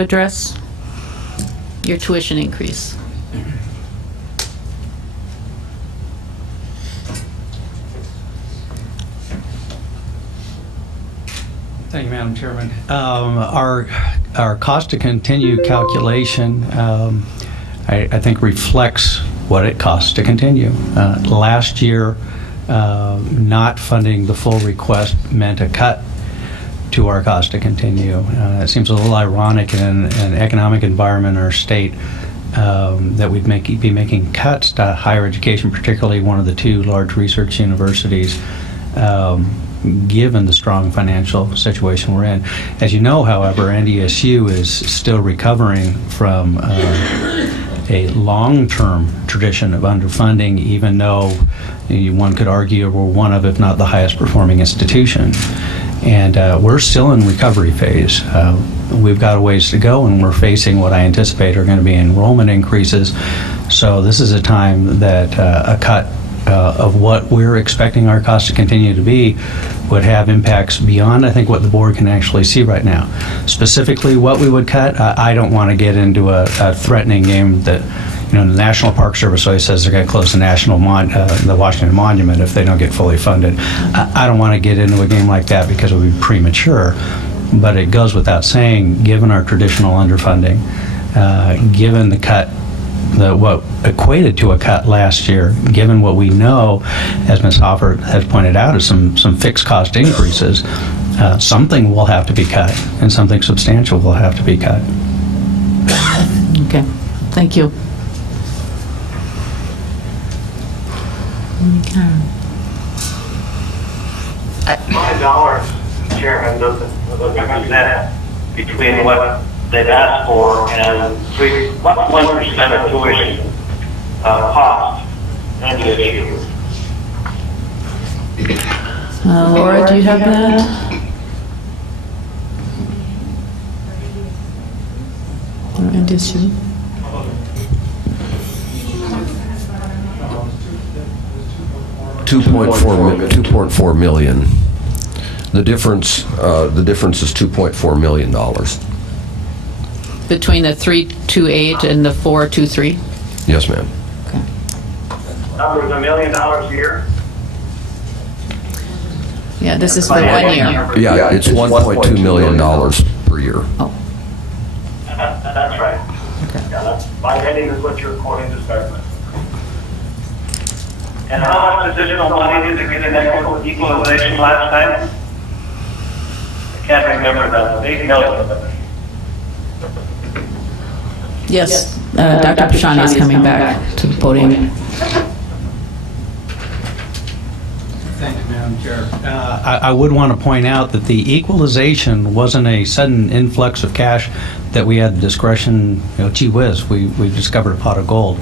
to address your tuition increase? Thank you, Madam Chairman. Our cost to continue calculation, I think reflects what it costs to continue. Last year, not funding the full request meant a cut to our cost to continue. It seems a little ironic in an economic environment in our state that we'd be making cuts to higher education, particularly one of the two large research universities, given the strong financial situation we're in. As you know, however, NDSU is still recovering from a long-term tradition of underfunding, even though one could argue we're one of, if not the highest performing institution. And we're still in recovery phase. We've got a ways to go, and we're facing what I anticipate are going to be enrollment increases. So this is a time that a cut of what we're expecting our costs to continue to be would have impacts beyond, I think, what the board can actually see right now. Specifically, what we would cut, I don't want to get into a threatening game that, the National Park Service always says they're going to close the Washington Monument if they don't get fully funded. I don't want to get into a game like that because it would be premature, but it goes without saying, given our traditional underfunding, given the cut, what equated to a cut last year, given what we know, as Ms. Hoffer has pointed out, is some fixed cost increases, something will have to be cut, and something substantial will have to be cut. Okay, thank you. $5, Chairman, doesn't represent between what they've asked for and 1% of tuition cost NDSU. Laura, do you have that? Or NDSU? $2.4 million. The difference is $2.4 million. Between the 328 and the 423? Yes, ma'am. Okay. Numbers $1 million a year? Yeah, this is for 1 year. Yeah, it's $1.2 million per year. Oh, That's right. okay. Yeah, that's my heading is what you're quoting to start with. And how much additional money did they get in that equalization last time? I can't remember the 8 million. Yes, Dr. Bresciani is coming back to the podium. Thank you, Madam Chair. I would want to point out that the equalization wasn't a sudden influx of cash that we had the discretion, gee whiz, we discovered a pot of gold.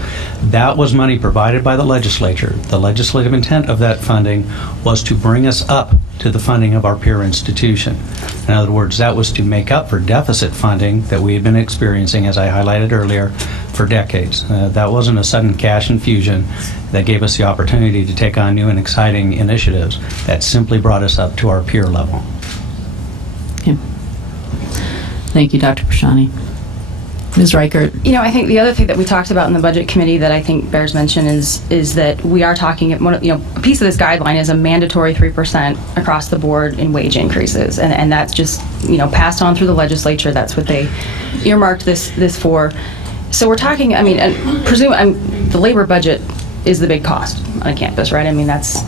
That was money provided by the legislature. The legislative intent of that funding was to bring us up to the funding of our peer institution. In other words, that was to make up for deficit funding that we had been experiencing, as I highlighted earlier, for decades. That wasn't a sudden cash infusion that gave us the opportunity to take on new and exciting initiatives. That simply brought us up to our peer level. Okay. Thank you, Dr. Bresciani. Ms. Reichert. I think the other thing that we talked about in the budget committee that I think bears mention is that we are talking, a piece of this guideline is a mandatory 3% across the board in wage increases, and that's just passed on through the legislature. That's what they earmarked this for. So we're talking, and the labor budget is the big cost on campus, right? That's